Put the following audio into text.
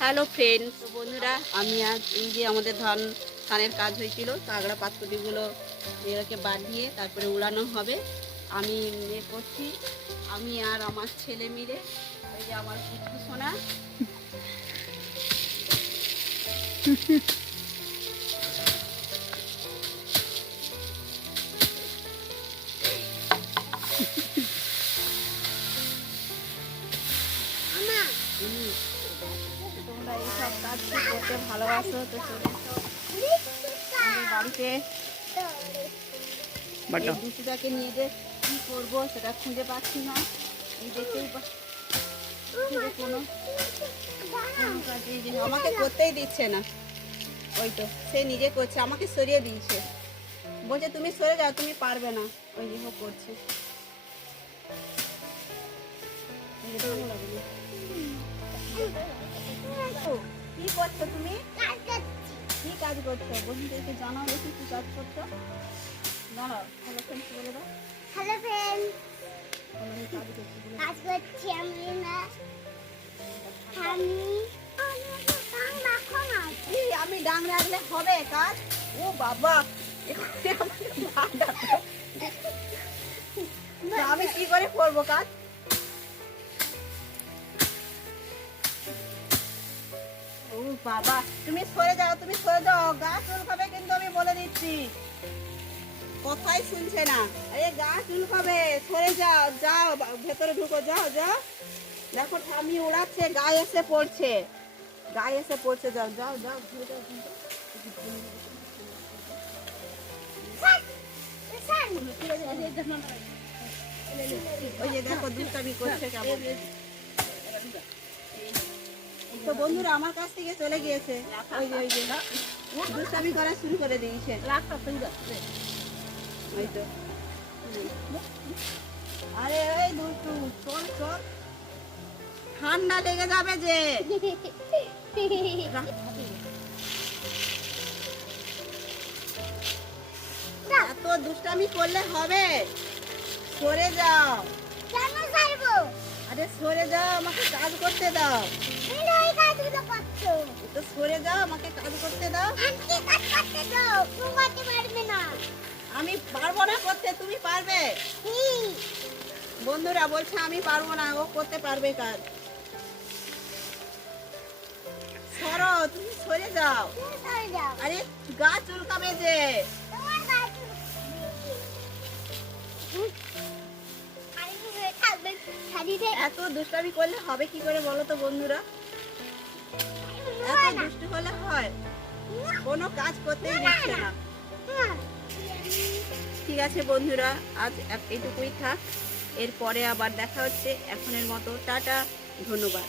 Hello friends বন্ধুরা, আমি আজ এই যে আমাদের ধান, ধানের কাজ হয়েছিল তাগড়া পাত্রটিগুলো এগুলোকে বাদ দিয়ে তারপরে উড়ানো হবে। আমি এ করছি, আমি আর আমার ছেলে মিলে ওই যে আমার সোনা। এইসব কাজ করতে ভালোবাসো তো চলে। বাড়িতে দুটোটাকে নিয়ে যে কি করব সেটা খুঁজে পাচ্ছি না। এই দেখতেই কোনো কোনো কাজেই যে- আমাকে করতেই দিচ্ছে না। ওই তো সে নিজে করছে আমাকে সরিয়ে দিয়েছে। বলছে তুমি সরে যাও তুমি পারবে না। ওই যে করছে। ভালো তুমি? কি কাজ করছ? বন্ধুদেরকে জানাও দেখি কি কাজ করছ। হ্যালো ফ্রেন্ডস বলে দাও? হ্যালো ফ্রেন্ড বলো, আমি কাজ করছি আমি না। আমি আমি ডাং রাখলে হবে কাজ? ও বাবা আমি কি করে করব কাজ? বাবা, তুমি সরে যাও, তুমি সরে যাও। গাছ চুলকাবে কিন্তু আমি বলে দিচ্ছি। কথাই শুনছে না। আরে গাছ চুলকাবে, সরে যাও যাও ভেতরে ঢুকো, যাও যাও। দেখো ঠামি উড়াচ্ছে, গায়ে এসে পড়ছে। গায়ে এসে পড়ছে যাও যাও যাও। ওই যে দেখো দুষ্টামি করছে কেমন। তো বন্ধুরা আমার কাছ থেকে চলে গিয়েছে। ওই ওই যে। দুষ্টামি করা শুরু করে দিয়েছে। ওই তো। আরে ওই দুষ্টু চল চল। ঠান্ডা লেগে যাবে যে। এত দুষ্টামি করলে হবে। সরে যাও। কেন ছাড়বো আরে সরে যাও আমাকে কাজ করতে দাও। তো ওই কাজগুলো করছ তো সরে যাও আমাকে কাজ করতে দাও। আজকে কাজ করতে দাও তুমি পারবে না। আমি পারব না করতে তুমি পারবে। বন্ধুরা বলছে আমি পারব না ও করতে পারবে কাজ। সরো তুমি সরে যাও। আরে গা চুলকাবে যে। এত দুষ্টামি করলে হবে কি করে বলো তো বন্ধুরা? এত দুষ্টু হলে হয়। কোনো কাজ করতেই দিচ্ছে না। ঠিক আছে বন্ধুরা আজ এটুকুই থাক। এরপরে আবার দেখা হচ্ছে এখনের মতো। টাটা ধন্যবাদ।